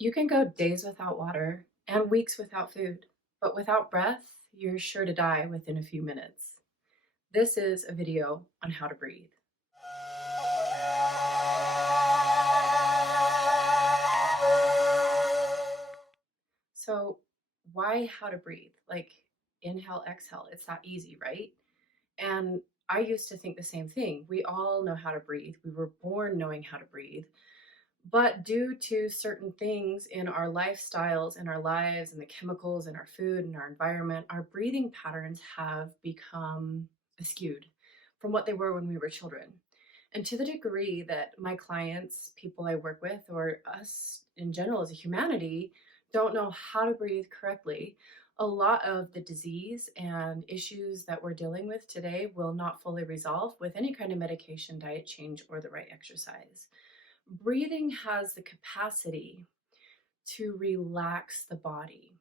You can go days without water and weeks without food, but without breath, you're sure to die within a few minutes. This is a video on how to breathe. So, why how to breathe? Like inhale, exhale. It's that easy, right? And I used to think the same thing. We all know how to breathe. We were born knowing how to breathe. But due to certain things in our lifestyles, in our lives, and the chemicals in our food and our environment, our breathing patterns have become skewed from what they were when we were children. And to the degree that my clients, people I work with, or us in general as a humanity, don't know how to breathe correctly, a lot of the disease and issues that we're dealing with today will not fully resolve with any kind of medication, diet change, or the right exercise. Breathing has the capacity to relax the body.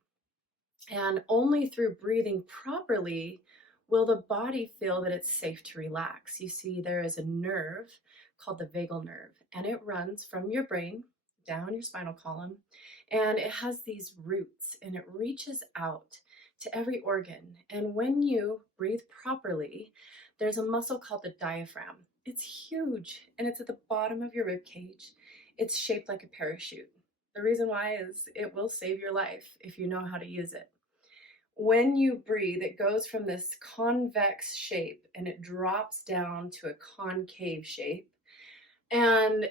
And only through breathing properly will the body feel that it's safe to relax. You see, there is a nerve called the vagal nerve, and it runs from your brain down your spinal column, and it has these roots and it reaches out to every organ. And when you breathe properly, there's a muscle called the diaphragm. It's huge and it's at the bottom of your rib cage. It's shaped like a parachute. The reason why is it will save your life if you know how to use it. When you breathe, it goes from this convex shape and it drops down to a concave shape. And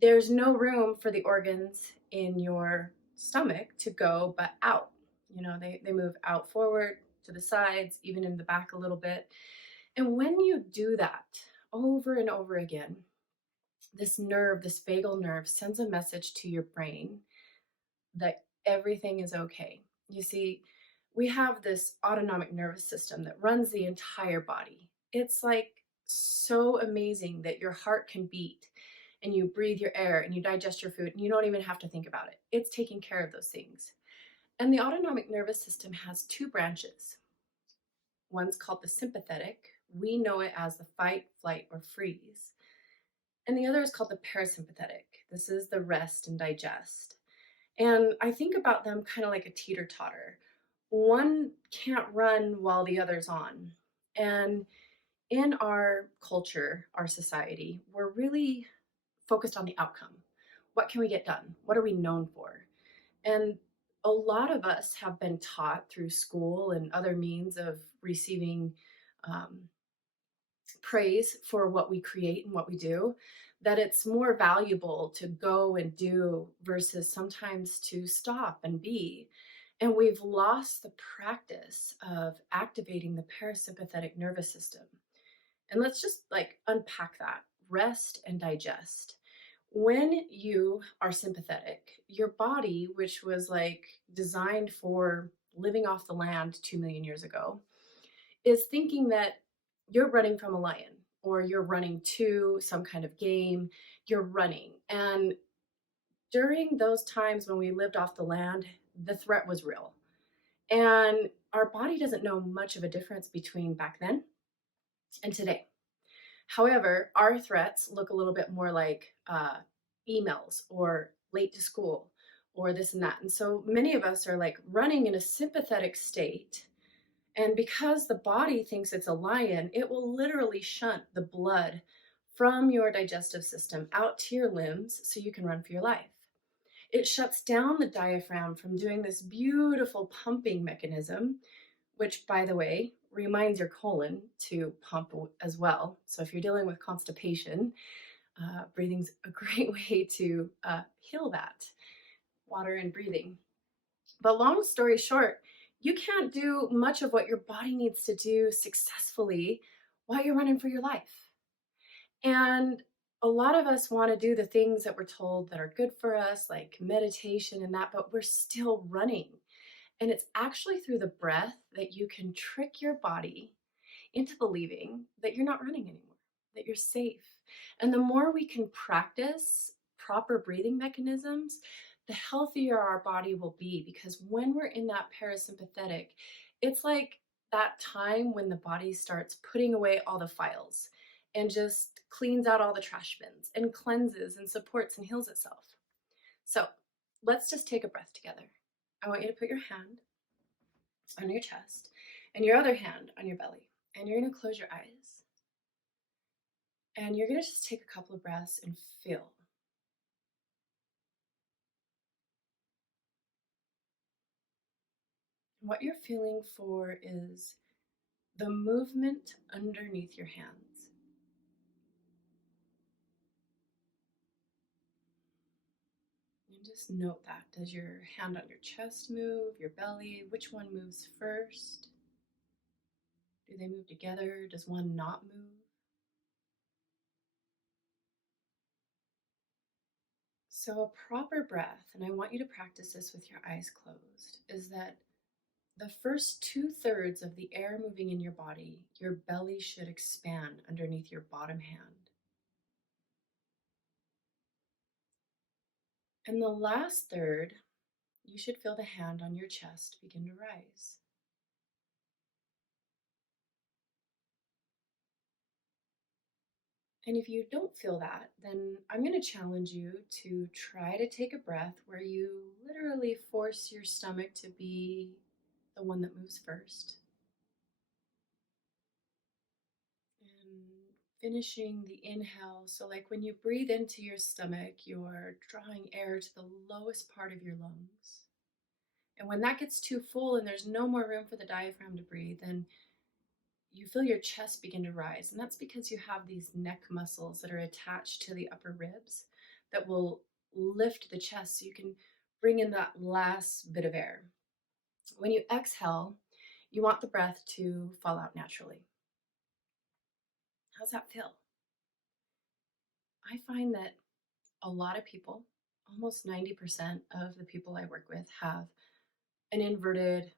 there's no room for the organs in your stomach to go but out. You know, they move out forward, to the sides, even in the back a little bit. And when you do that over and over again, this nerve, this vagal nerve, sends a message to your brain that everything is okay. You see, we have this autonomic nervous system that runs the entire body. It's like so amazing that your heart can beat and you breathe your air and you digest your food and you don't even have to think about it. It's taking care of those things. And the autonomic nervous system has two branches. One's called the sympathetic. We know it as the fight, flight, or freeze. And the other is called the parasympathetic. This is the rest and digest. And I think about them kind of like a teeter totter. One can't run while the other's on. And in our culture, our society, we're really focused on the outcome. What can we get done? What are we known for? And a lot of us have been taught through school and other means of receiving um, praise for what we create and what we do, that it's more valuable to go and do versus sometimes to stop and be. And we've lost the practice of activating the parasympathetic nervous system. And let's just like unpack that rest and digest. When you are sympathetic, your body, which was like designed for living off the land 2 million years ago, is thinking that you're running from a lion or you're running to some kind of game, you're running. And during those times when we lived off the land, the threat was real. And our body doesn't know much of a difference between back then and today. However, our threats look a little bit more like emails or late to school or this and that. And so many of us are like running in a sympathetic state. And because the body thinks it's a lion, it will literally shunt the blood from your digestive system out to your limbs so you can run for your life. It shuts down the diaphragm from doing this beautiful pumping mechanism, which, by the way, reminds your colon to pump as well. So if you're dealing with constipation, breathing's a great way to heal that, water and breathing. But long story short, you can't do much of what your body needs to do successfully while you're running for your life. And a lot of us want to do the things that we're told that are good for us, like meditation and that, but we're still running. And it's actually through the breath that you can trick your body into believing that you're not running anymore, that you're safe. And the more we can practice proper breathing mechanisms, the healthier our body will be. Because when we're in that parasympathetic, it's like that time when the body starts putting away all the files and just cleans out all the trash bins and cleanses and supports and heals itself. So let's just take a breath together. I want you to put your hand on your chest and your other hand on your belly. And you're going to close your eyes. And you're going to just take a couple of breaths and feel. What you're feeling for is the movement underneath your hands. And just note that. Does your hand on your chest move, your belly? Which one moves first? Do they move together? Does one not move? So, a proper breath, and I want you to practice this with your eyes closed, is that the first 2/3 of the air moving in your body, your belly should expand underneath your bottom hand. And the last third, you should feel the hand on your chest begin to rise. And if you don't feel that, then I'm going to challenge you to try to take a breath where you literally force your stomach to be the one that moves first. And finishing the inhale. So, like when you breathe into your stomach, you're drawing air to the lowest part of your lungs. And when that gets too full and there's no more room for the diaphragm to breathe, then you feel your chest begin to rise. And that's because you have these neck muscles that are attached to the upper ribs that will lift the chest so you can bring in that last bit of air. When you exhale, you want the breath to fall out naturally. How's that feel? I find that a lot of people, almost 90% of the people I work with, have an inverted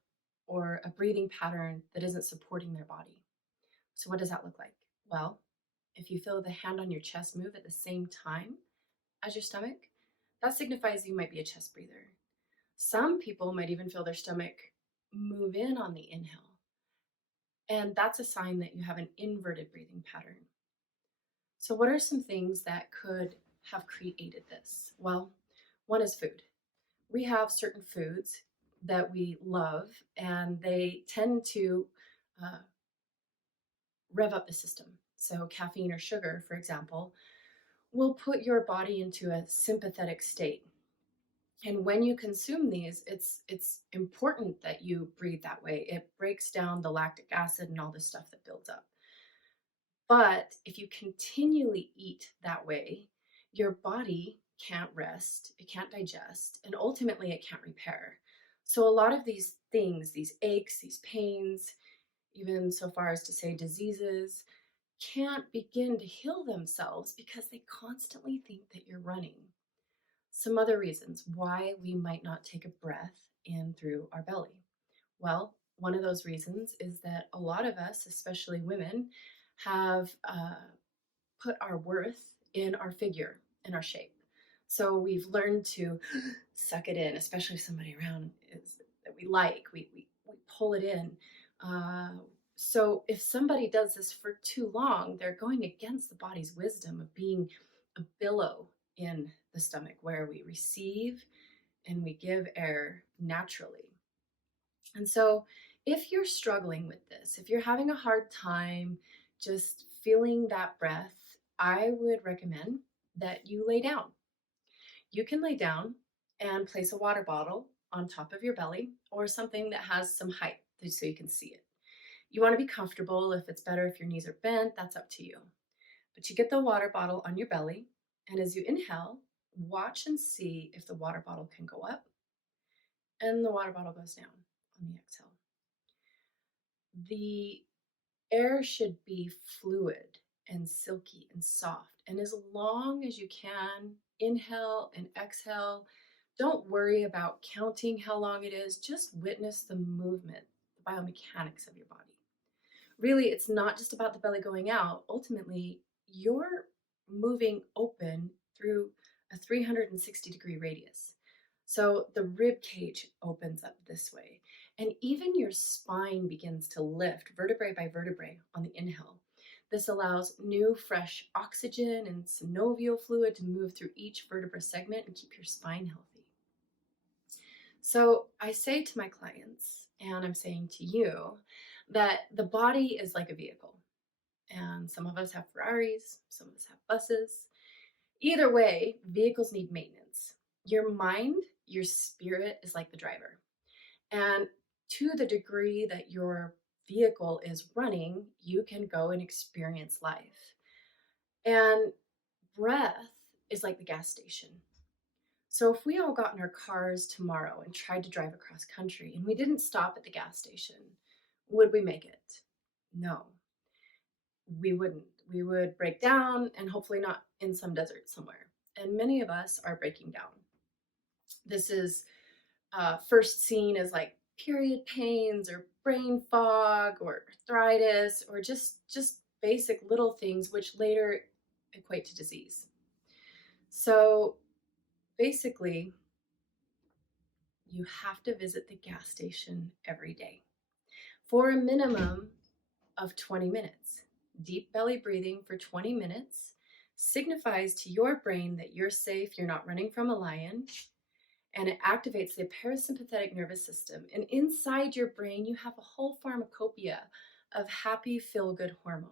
or a breathing pattern that isn't supporting their body. So, what does that look like? Well, if you feel the hand on your chest move at the same time as your stomach, that signifies you might be a chest breather. Some people might even feel their stomach move in on the inhale. And that's a sign that you have an inverted breathing pattern. So, what are some things that could have created this? Well, one is food. We have certain foods that we love, and they tend to uh, rev up the system. So, caffeine or sugar, for example, will put your body into a sympathetic state. And when you consume these, it's important that you breathe that way. It breaks down the lactic acid and all the stuff that builds up. But if you continually eat that way, your body can't rest, it can't digest, and ultimately it can't repair. So, a lot of these things, these aches, these pains, even so far as to say diseases, can't begin to heal themselves because they constantly think that you're running. Some other reasons why we might not take a breath in through our belly. Well, one of those reasons is that a lot of us, especially women, have put our worth in our figure, in our shape. So we've learned to suck it in, especially if somebody around is that we like. We pull it in. Uh, so if somebody does this for too long, they're going against the body's wisdom of being a billow in the stomach where we receive and we give air naturally. And so, if you're struggling with this, if you're having a hard time just feeling that breath, I would recommend that you lay down. You can lay down and place a water bottle on top of your belly or something that has some height so you can see it. You want to be comfortable. If it's better if your knees are bent, that's up to you. But you get the water bottle on your belly, and as you inhale, watch and see if the water bottle can go up and the water bottle goes down on the exhale. The air should be fluid and silky and soft. And as long as you can, inhale and exhale. Don't worry about counting how long it is. Just witness the movement, the biomechanics of your body. Really, it's not just about the belly going out. Ultimately, you're moving open through a 360-degree radius. So the rib cage opens up this way. And even your spine begins to lift vertebrae by vertebrae on the inhale. This allows new, fresh oxygen and synovial fluid to move through each vertebra segment and keep your spine healthy. So I say to my clients, and I'm saying to you, that the body is like a vehicle. And some of us have Ferraris, some of us have buses. Either way, vehicles need maintenance. Your mind, your spirit is like the driver. And to the degree that your vehicle is running, you can go and experience life. And breath is like the gas station. So if we all got in our cars tomorrow and tried to drive across country and we didn't stop at the gas station, would we make it? No, we wouldn't. We would break down and hopefully not in some desert somewhere. And many of us are breaking down. This is first seen as like period pains or brain fog or arthritis or just basic little things which later equate to disease. So basically, you have to visit the gas station every day for a minimum of 20 minutes. Deep belly breathing for 20 minutes signifies to your brain that you're safe, you're not running from a lion, and it activates the parasympathetic nervous system. And inside your brain, you have a whole pharmacopoeia of happy, feel-good hormones.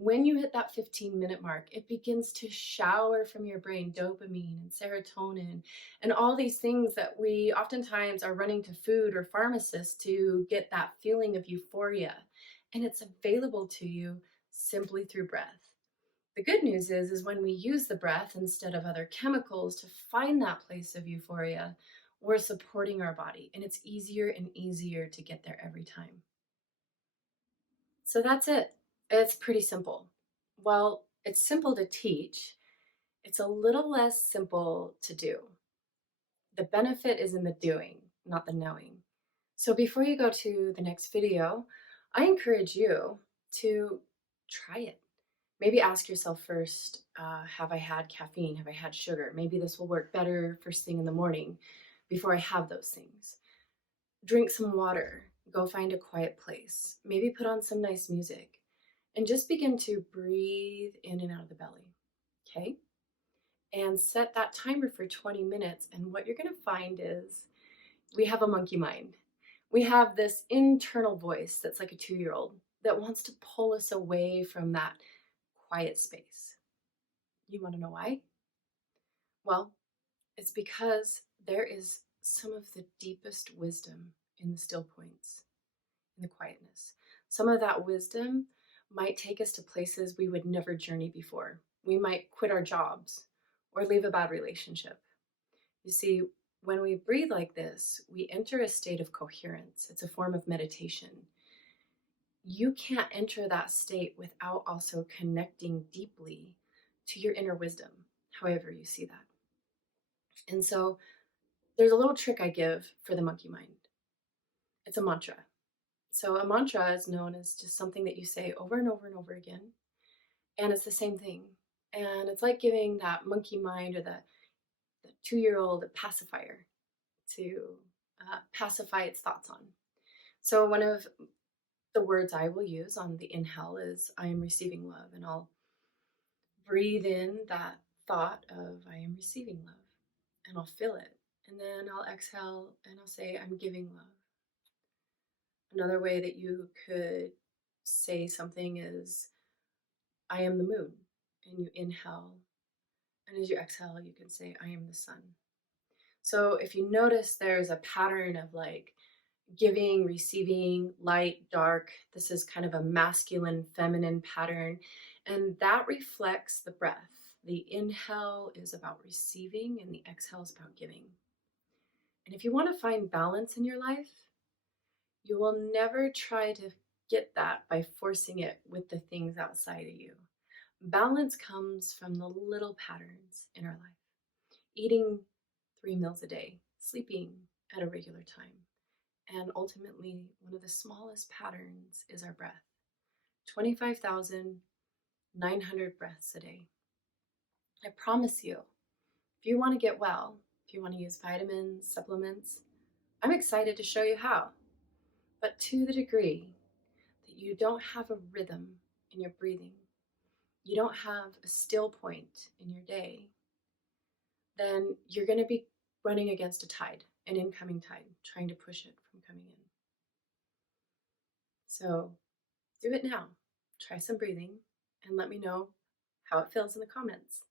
When you hit that 15-minute mark, it begins to shower from your brain dopamine and serotonin and all these things that we oftentimes are running to food or pharmacists to get that feeling of euphoria. And it's available to you simply through breath. The good news is when we use the breath instead of other chemicals to find that place of euphoria, we're supporting our body, and it's easier and easier to get there every time. So that's it. It's pretty simple. Well, it's simple to teach. It's a little less simple to do. The benefit is in the doing, not the knowing. So before you go to the next video, I encourage you to try it. Maybe ask yourself first, have I had caffeine? Have I had sugar? Maybe this will work better first thing in the morning before I have those things. Drink some water. Go find a quiet place. Maybe put on some nice music and just begin to breathe in and out of the belly. Okay? And set that timer for 20 minutes. And what you're going to find is we have a monkey mind. We have this internal voice that's like a 2-year-old that wants to pull us away from that quiet space. You want to know why? Well, it's because there is some of the deepest wisdom in the still points, in the quietness. Some of that wisdom might take us to places we would never journey before. We might quit our jobs or leave a bad relationship. You see, when we breathe like this, we enter a state of coherence. It's a form of meditation. You can't enter that state without also connecting deeply to your inner wisdom, however you see that. And so there's a little trick I give for the monkey mind. It's a mantra. So a mantra is known as just something that you say over and over and over again. And it's the same thing. And it's like giving that monkey mind or the 2-year-old a pacifier to pacify its thoughts on. So one of the words I will use on the inhale is I am receiving love, and I'll breathe in that thought of I am receiving love, and I'll feel it, and then I'll exhale and I'll say I'm giving love. Another way that you could say something is I am the moon, and you inhale, and as you exhale you can say I am the sun. So if you notice there's a pattern of like giving, receiving, light, dark. This is kind of a masculine, feminine pattern. And that reflects the breath. The inhale is about receiving and the exhale is about giving. And if you want to find balance in your life, you will never try to get that by forcing it with the things outside of you. Balance comes from the little patterns in our life. Eating 3 meals a day, sleeping at a regular time. And ultimately, one of the smallest patterns is our breath. 25,900 breaths a day. I promise you, if you want to get well, if you want to use vitamins, supplements, I'm excited to show you how. But to the degree that you don't have a rhythm in your breathing, you don't have a still point in your day, then you're going to be running against a tide an incoming tide, trying to push it from coming in. So do it now. Try some breathing and let me know how it feels in the comments.